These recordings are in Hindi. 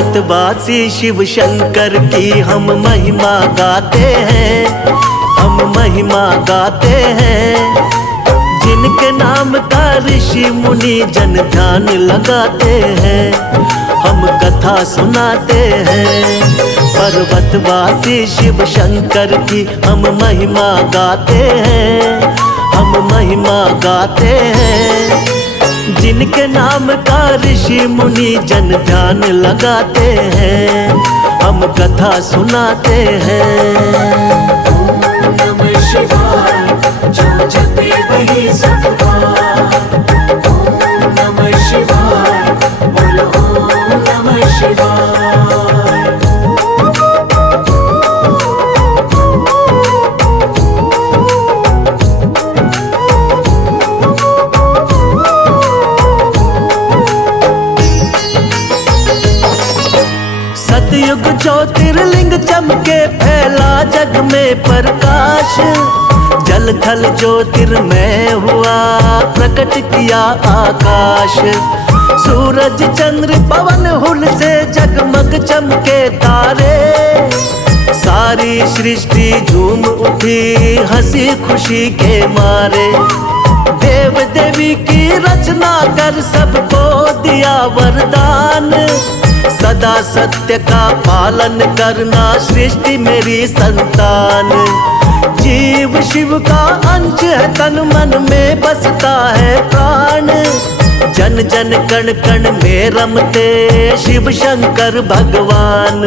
पर्वतवासी शिव शंकर की हम महिमा गाते हैं, हम महिमा गाते हैं। जिनके नाम का ऋषि मुनि जन ध्यान लगाते हैं, हम कथा सुनाते हैं। पर्वतवासी शिव शंकर की हम महिमा गाते हैं, हम महिमा गाते हैं। जिनके नाम का ऋषि मुनि जन ध्यान लगाते हैं, हम कथा सुनाते हैं। ओम नमः शिवाय, जो जपे वही सुख पाए। ओम नमः शिवाय, बोलो ओम नमः शिवाय। सतयुग ज्योतिर्लिंग चमके फैला जग में प्रकाश। जल थल ज्योतिर्मय हुआ प्रकट किया आकाश। सूरज चंद्र पवन हुल से जगमग चमके तारे। सारी सृष्टि झूम उठी हंसी खुशी के मारे। देव देवी की रचना कर सबको दिया वरदान। सदा सत्य का पालन करना सृष्टि मेरी संतान। जीव शिव का अंश है, तन मन में बसता है प्राण। जन जन कण कण में रमते शिव शंकर भगवान।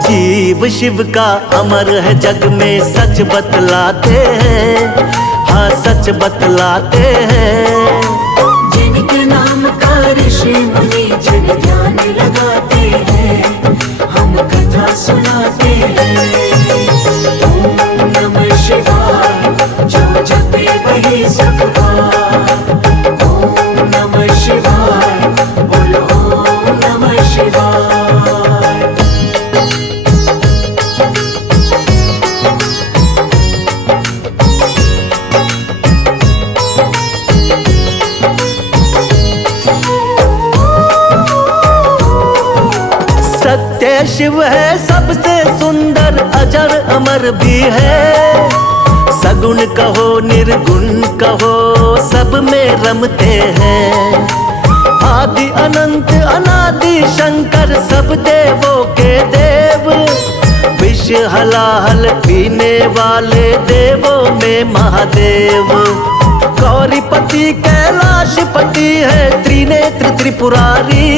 जीव शिव का अमर है जग में सच बतलाते हैं, हाँ सच बतलाते हैं। जिनके नाम का ऋषि मुनि जन ध्यान लगाते हैं, हम कथा सुनाते हैं। ओम नमः शिवाय, जो जपे वही सुख पाए। ओम नमः शिवाय, बोलो ओम नमः शिवाय। सत्य शिव है सबसे सुंदर, अजर अमर भी है। सगुण कहो निर्गुण कहो सब में रमते हैं। आदि अनंत अनादि शंकर सब देवों के देव। विष हलाहल पीने वाले देवों में महादेव। गौरीपति कैलाशपति है त्रिनेत्र त्रिपुरारी।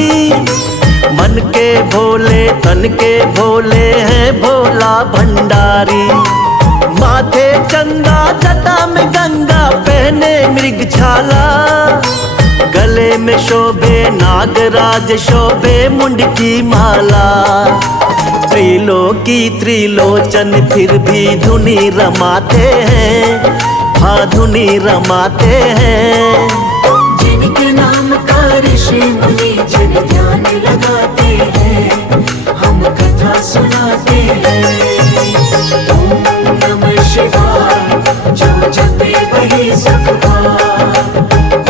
मन के भोले तन के भोले हैं भोला भंडारी। माथे चंदा जटा में गंगा पहने मृग छाला। गले में शोभे नागराज शोभे मुंड की माला। त्रिलोकी त्रिलोचन फिर भी धुनी रमाते हैं, हाँ धुनी रमाते हैं। जिनके नाम का ऋषि मुनि जन ध्यान लगाते हैं, हम कथा सुनाते हैं। ओम नमः शिवाय, जो जपे वही सुख पाए।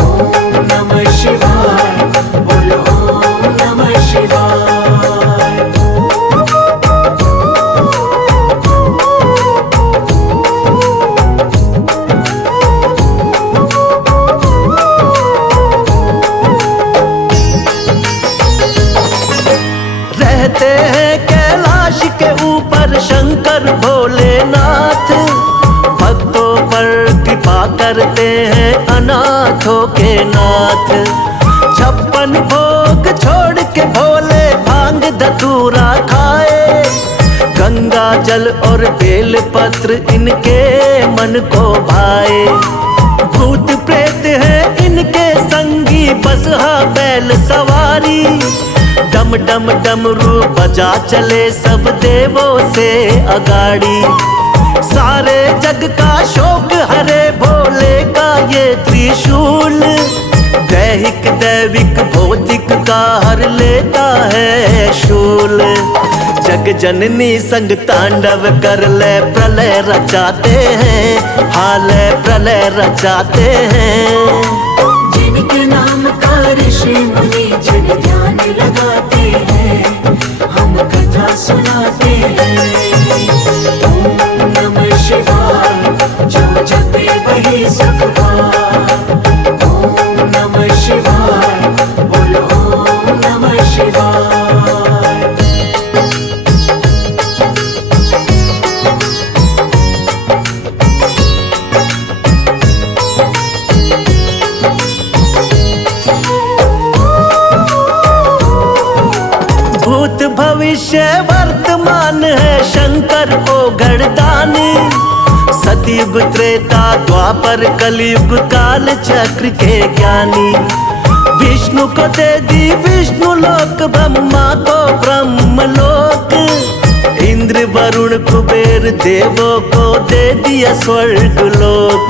ओम नमः शिवाय, बोलो ओम नमः शिवाय। रहते हैं कैलाश के ऊपर शंकर भोलेनाथ। भक्तों पर कृपा करते हैं अनाथों के नाथ। 56 भोग छोड़ के भोले भांग धतूरा खाए। गंगा जल और बेल पत्र इनके मन को भाए। भूत प्रेत है इनके संगी बसहा बैल सवारी। डम डम डमरू बजा चले सब देवों से अगाड़ी। सारे जग का शोक हरे भोले का ये त्रिशूल। दैहिक दैविक भौतिक का हर लेता है शूल। जग जननी संग तांडव कर ले प्रलय रचाते हैं, हाल प्रलय रचाते हैं। जिनके नाम का ऋषि मुनि जन ध्यान लगाते हैं, भविष्य वर्तमान है शंकर को गढ़दानी। सतयुग त्रेता द्वापर कलयुग काल चक्र के ज्ञानी। विष्णु को दे दी विष्णु लोक, ब्रह्मा को ब्रह्म लोक। इंद्र वरुण कुबेर देवों को दे दिया स्वर्ग लोक।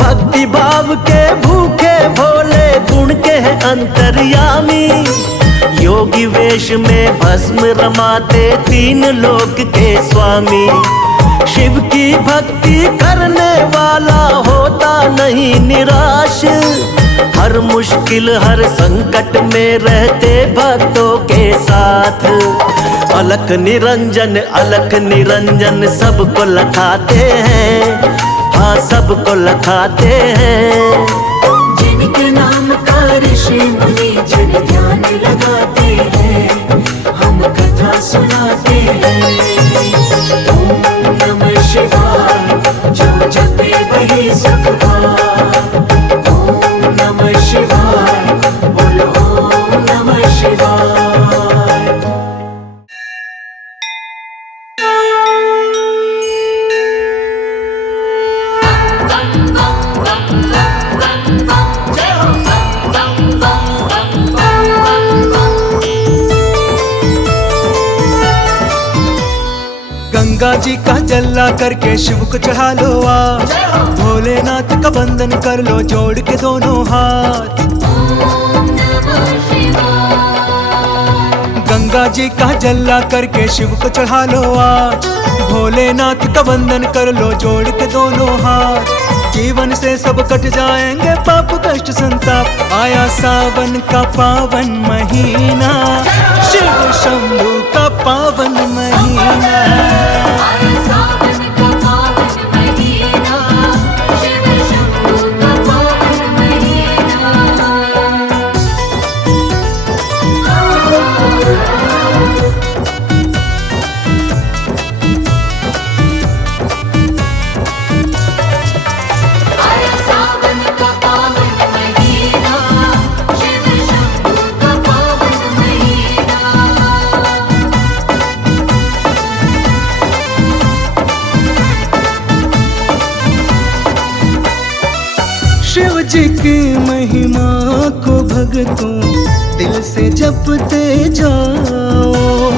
भक्ति भाव के भूखे भोले गुण के है अंतर्यामी। योगी वेश में भस्म रमाते तीन लोक के स्वामी। शिव की भक्ति करने वाला होता नहीं निराश। हर मुश्किल हर संकट में रहते भक्तों के साथ। अलख निरंजन सबको लखाते हैं, हाँ सबको लखाते हैं। जिनके नाम का ऋषि मुनि जन ध्यान लगाते हैं, हम कथा सुनाते हैं। ओम नमः शिवाय, जो जपे वही सुख पाए। ओम नमः शिवाय, बोलो ओम नमः शिवाय। गंगा जी का जल्ला करके शिव को चढ़ा लो आज। भोलेनाथ का वंदन कर लो जोड़ के दोनों हाथ। गंगा जी का जल्ला करके शिव को चढ़ा लो आज। भोलेनाथ का वंदन कर लो जोड़ के दोनों हाथ। जीवन से सब कट जाएंगे पाप कष्ट संताप। आया सावन का पावन महीना, शिव शंभू का पावन महीना। शिव जी की महिमा को भक्तों दिल से जपते जाओ।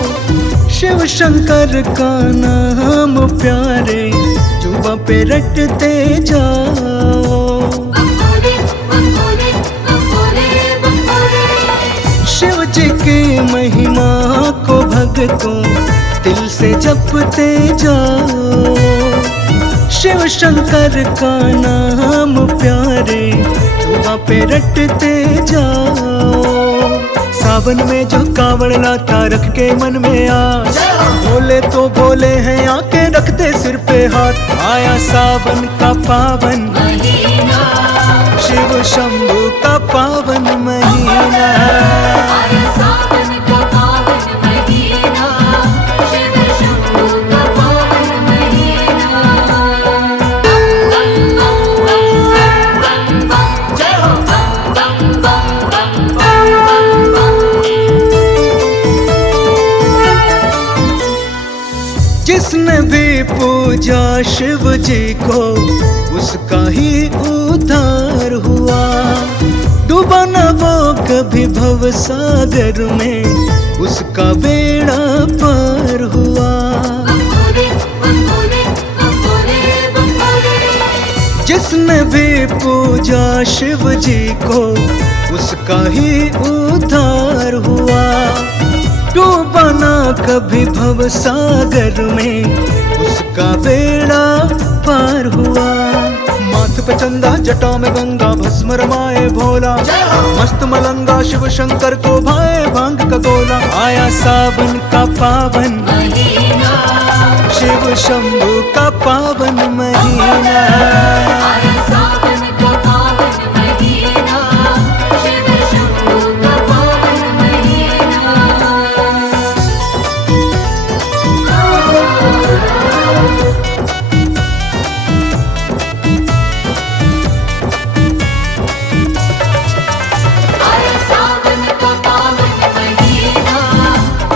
शिव शंकर का नाम प्यारे जुबां पे रटते जाओ। शिव जी की महिमा को भक्तों दिल से जपते जाओ। शिव शंकर का नाम प्यारे जुबां पे रटते जाओ। सावन में जो कावड़ लाता रख के मन में आस। भोले तो भोले हैं आके रखते सिर पे हाथ। आया सावन का पावन महीना, शिव शंभू का पावन महीना। जिसने भी पूजा शिव जी को उसका ही उद्धार हुआ। डूबा न वो कभी भव सागर में, उसका बेड़ा पार हुआ। जिसने भी पूजा शिव जी को उसका ही उद्धार हुआ। डूबा ना कभी भव सागर में, उसका बेड़ा पार हुआ। माथ पे चंदा जटा में गंगा भस्म रमाए भोला। मस्त मलंगा शिव शंकर को भाए भांग का गोला। आया सावन का पावन महीना, शिव शंभू का पावन महीना।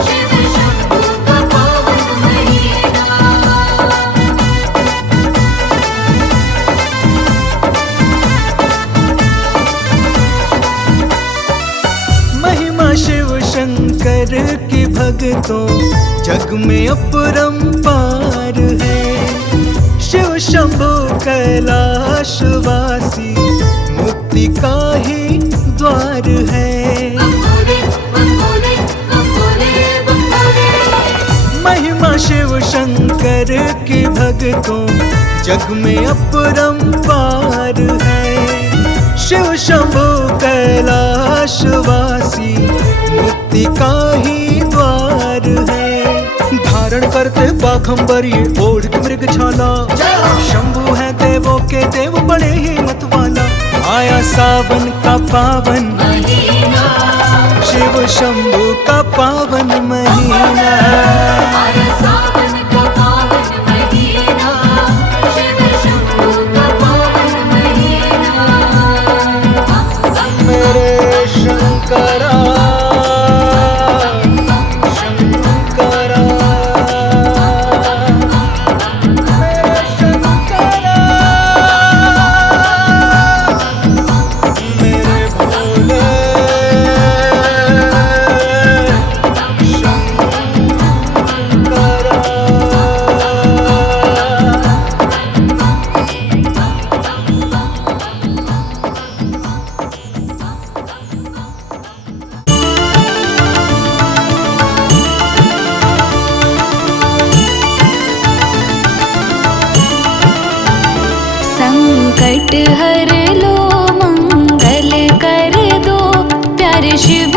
शिव भगतों जग में अपरंपार है। शिव शंभु कैलाशवासी मुक्ति का ही द्वार है। महिमा शिव शंकर की भगतों जग में अपरंपार है। शिव शंभु कैलाशवासी मुक्ति का ही द्वार है। धारण करते बाघंबर ये ओढ़ के मृग छाला, शंभु है देवों के देव बड़े ही मत वाला। आया सावन का पावन महीना, शिव शंभु का पावन महीना। आया सावन का पावन महीना, शिव शंभु का पावन महीना। मेरे शंकरा संकट हर लो मंगल कर दो, प्यारे शिव